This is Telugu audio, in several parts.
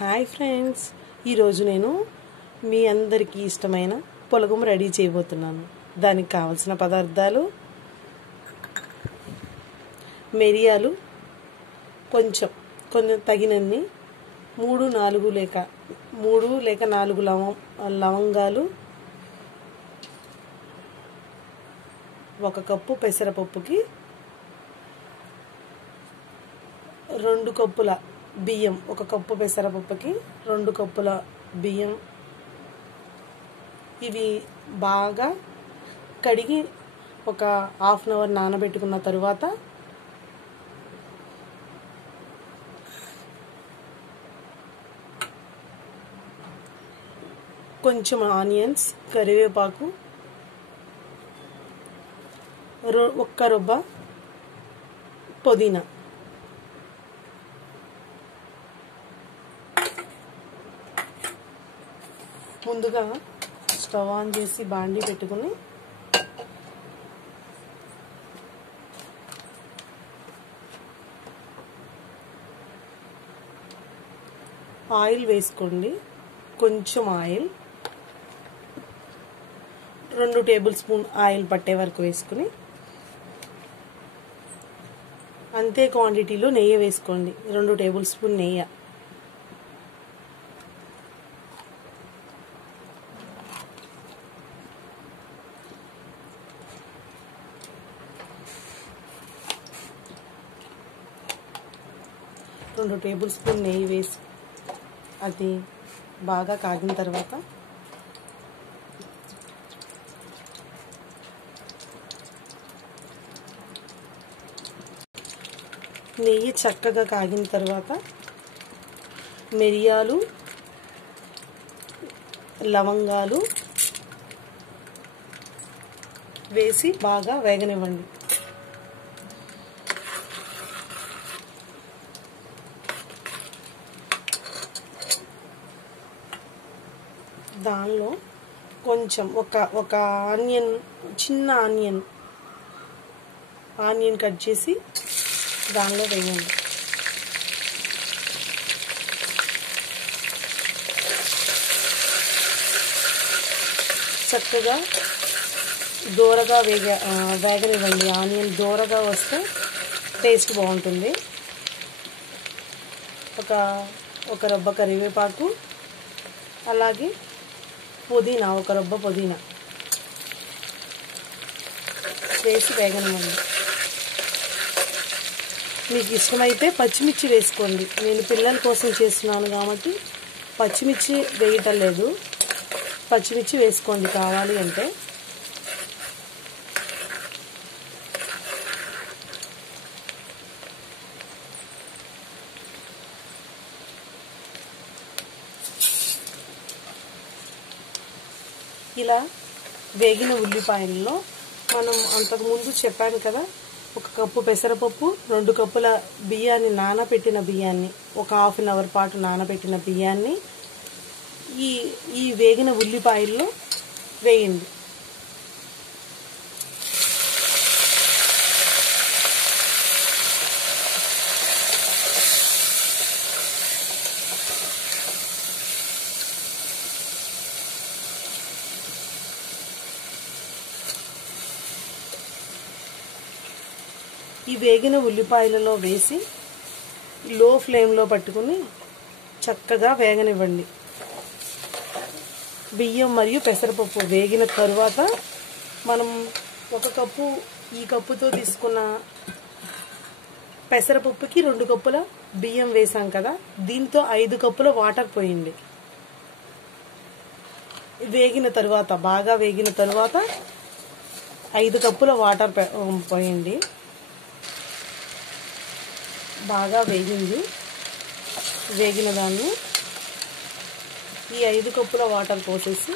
హాయ్ ఫ్రెండ్స్, ఈరోజు నేను మీ అందరికీ ఇష్టమైన పులగం రెడీ చేయబోతున్నాను. దానికి కావలసిన పదార్థాలు: మిరియాలు కొంచెం తగినన్ని, 3 లేక 4 లవంగాలు, 1 కప్పు పెసరపప్పుకి 2 కప్పుల బియ్యం. 1 కప్పు పెసరపప్పుకి 2 కప్పుల బియ్యం. ఇవి బాగా కడిగి ఒక హాఫ్ అన్ అవర్ నానబెట్టుకున్న తరువాత కొంచెం ఆనియన్స్, కరివేపాకు, 1 రొబ్బ పుదీనా. ముందుగా స్టవ్ ఆన్ చేసి బాండీ పెట్టుకుని ఆయిల్ వేసుకోండి. కొంచెం ఆయిల్, 2 టేబుల్ స్పూన్ ఆయిల్ పట్టే వరకు వేసుకుని అంతే క్వాంటిటీలో నెయ్యి వేసుకోండి. 2 టేబుల్ స్పూన్ నెయ్యి. రెండు టేబుల్ స్పూన్ నెయ్యి వేసి అది బాగా కాగిన తర్వాత నెయ్యి చక్కగా కాగిన తర్వాత మిరియాలు, లవంగాలు వేసి బాగా వేగనివ్వండి. దానిలో కొంచెం ఒక ఆనియన్, చిన్న ఆనియన్ కట్ చేసి దానిలో వేయండి. చక్కగా దూరగా వేగనివ్వండి. ఆనియన్ దూరగా వస్తే టేస్ట్ బాగుంటుంది. ఒక రబ్బ కరివేపాకు, అలాగే పుదీనా, 1 రబ్బ పుదీనా వేసి వేగనివ్వండి. మీకు ఇష్టమైతే పచ్చిమిర్చి వేసుకోండి. నేను పిల్లల కోసం చేస్తున్నాను కాబట్టి పచ్చిమిర్చి వేయటం లేదు. పచ్చిమిర్చి వేసుకోండి కావాలి అంటే. ఇలా వేగిన ఉల్లిపాయల్లో మనం అంతకుముందు చెప్పాను కదా, 1 కప్పు పెసరపప్పు, 2 కప్పుల బియ్యాన్ని, నానబెట్టిన బియ్యాన్ని, ఒక హాఫ్ అన్ అవర్ పాటు నానబెట్టిన బియ్యాన్ని ఈ వేగిన ఉల్లిపాయల్లో వేయండి. ఈ వేగిన ఉల్లిపాయలలో వేసి లో ఫ్లేమ్లో పట్టుకుని చక్కగా వేగనివ్వండి. బియ్యం మరియు పెసరపప్పు వేగిన తరువాత మనం 1 కప్పు, ఈ కప్పుతో తీసుకున్న పెసరపప్పుకి 2 కప్పుల బియ్యం వేసాం కదా, దీంతో 5 కప్పుల వాటర్ పోయండి. బాగా వేగిన తరువాత 5 కప్పుల వాటర్ పోయండి. బాగా వేగిన దాన్ని ఈ 5 కప్పుల వాటర్ పోసేసి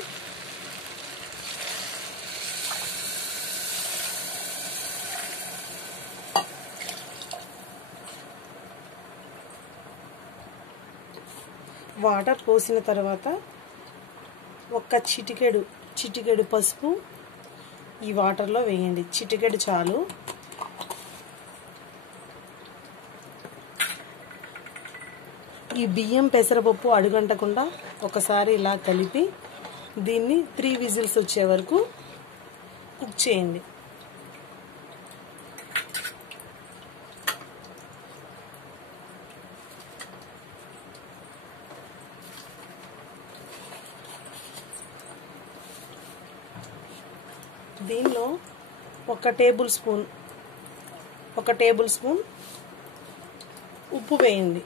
వాటర్ పోసిన తర్వాత ఒక చిటికెడు పసుపు ఈ వాటర్లో వేయండి. చిటికెడు చాలు. ఈ బియ్యం పెసరపప్పు అడుగంటకుండా ఒకసారి ఇలా కలిపి దీన్ని 3 విజిల్స్ వచ్చే వరకు కుక్ చేయండి. దీనిలో 1 టేబుల్ స్పూన్ ఉప్పు వేయండి.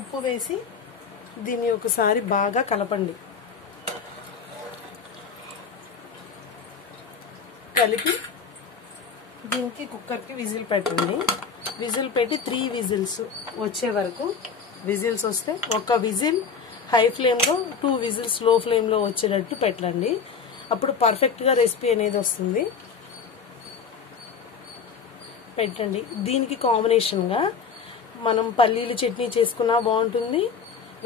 ఉప్పు వేసి దీన్ని ఒకసారి బాగా కలపండి. కలిపి దీనికి కుక్కర్కి విజిల్ పెట్టండి. విజిల్ పెట్టి 3 విజిల్స్ వచ్చే వరకు, విజిల్స్ వస్తే 1 విజిల్ హై ఫ్లేమ్లో, 2 విజిల్స్ లో ఫ్లేమ్లో వచ్చేటట్టు పెట్టండి. అప్పుడు పర్ఫెక్ట్గా రెసిపీ అనేది వస్తుంది. పెట్టండి. దీనికి కాంబినేషన్గా మనం పల్లీల చట్నీ చేసుకున్నా బాగుంటుంది,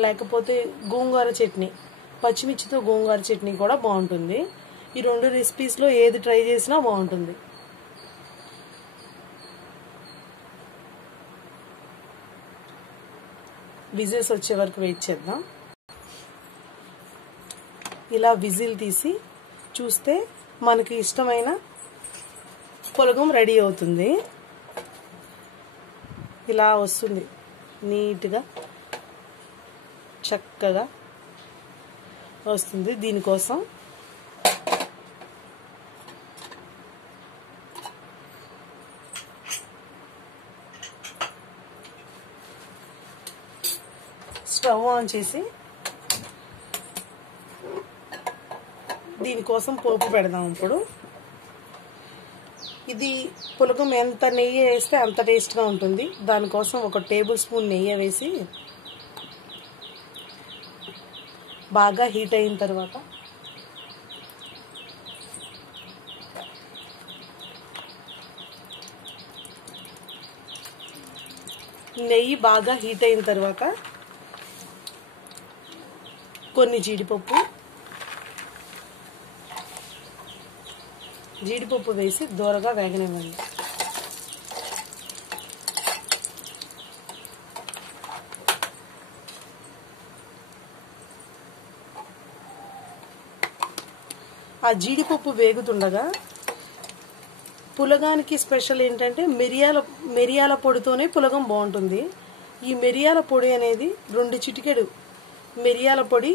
లేకపోతే గోంగూర చట్నీ, పచ్చిమిర్చితో గోంగూర చట్నీ కూడా బాగుంటుంది. ఈ 2 రెసిపీస్లో ఏది ట్రై చేసినా బాగుంటుంది. విజిల్స్ వచ్చే వరకు వెయిట్ చేద్దాం. ఇలా విజిల్ తీసి చూస్తే మనకి ఇష్టమైన పులగం రెడీ అవుతుంది. ఇలా వస్తుంది, నీట్గా చక్కగా వస్తుంది. దీనికోసం స్టవ్ ఆన్ చేసి దీనికోసం పోపు పెడదాం. ఇప్పుడు ఇది పులగం ఎంత నెయ్యి వేస్తే అంత టేస్ట్గా ఉంటుంది. దానికోసం 1 టేబుల్ స్పూన్ నెయ్యి వేసి బాగా హీట్ అయిన తర్వాత నెయ్యి బాగా హీట్ అయిన తర్వాత కొన్ని జీడిపప్పు వేసి దూరగా వేగనివ్వండి. ఆ జీడిపప్పు వేగుతుండగా పులగానికి స్పెషల్ ఏంటంటే మిరియాల పొడితోనే పులగం బాగుంటుంది. ఈ మిరియాల పొడి అనేది 2 చిటికెడు మిరియాల పొడి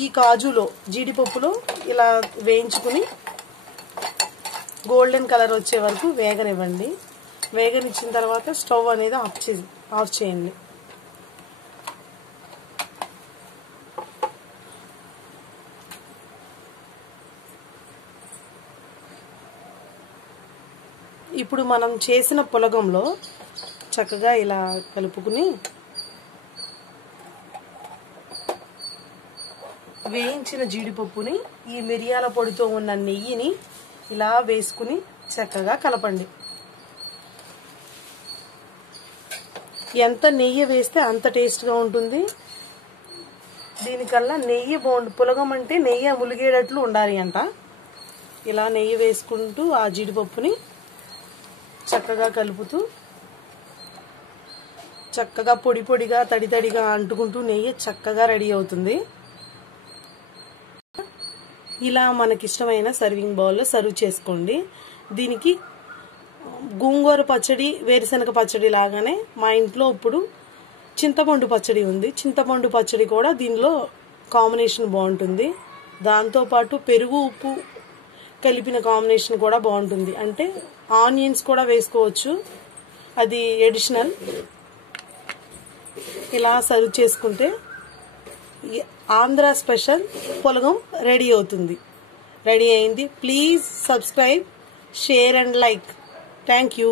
ఈ కాజులో, జీడిపప్పులో ఇలా వేయించుకుని గోల్డెన్ కలర్ వచ్చే వరకు వేగనివ్వండి. వేగనిచ్చిన తర్వాత స్టవ్ అనేది ఆఫ్ చేయండి. ఇప్పుడు మనం చేసిన పులగంలో చక్కగా ఇలా కలుపుకుని వేయించిన జీడిపప్పుని ఈ మిరియాల పొడితో ఉన్న నెయ్యిని ఇలా వేసుకుని చక్కగా కలపండి. ఎంత నెయ్యి వేస్తే అంత టేస్ట్గా ఉంటుంది. దీనికల్లా నెయ్యి పులగం అంటే నెయ్యి ములిగేటట్లు ఉండాలి అంట. ఇలా నెయ్యి వేసుకుంటూ ఆ జీడిపప్పుని చక్కగా కలుపుతూ చక్కగా పొడిగా తడిగా అంటుకుంటూ నెయ్యి చక్కగా రెడీ అవుతుంది. ఇలా మనకిష్టమైన సర్వింగ్ బౌల్లో సర్వ్ చేసుకోండి. దీనికి గోంగూర పచ్చడి, వేరుశనగ పచ్చడి లాగానే మా ఇంట్లో ఇప్పుడు చింతపండు పచ్చడి ఉంది. చింతపండు పచ్చడి కూడా దీనిలో కాంబినేషన్ బాగుంటుంది. దాంతోపాటు పెరుగు, ఉప్పు కలిపిన కాంబినేషన్ కూడా బాగుంటుంది. అంటే ఆనియన్స్ కూడా వేసుకోవచ్చు, అది ఎడిషనల్. ఇలా సర్వ్ చేసుకుంటే ఆంధ్ర స్పెషల్ పులగం రెడీ అవుతుంది. రెడీ అయింది. Please subscribe, share and like. Thank you.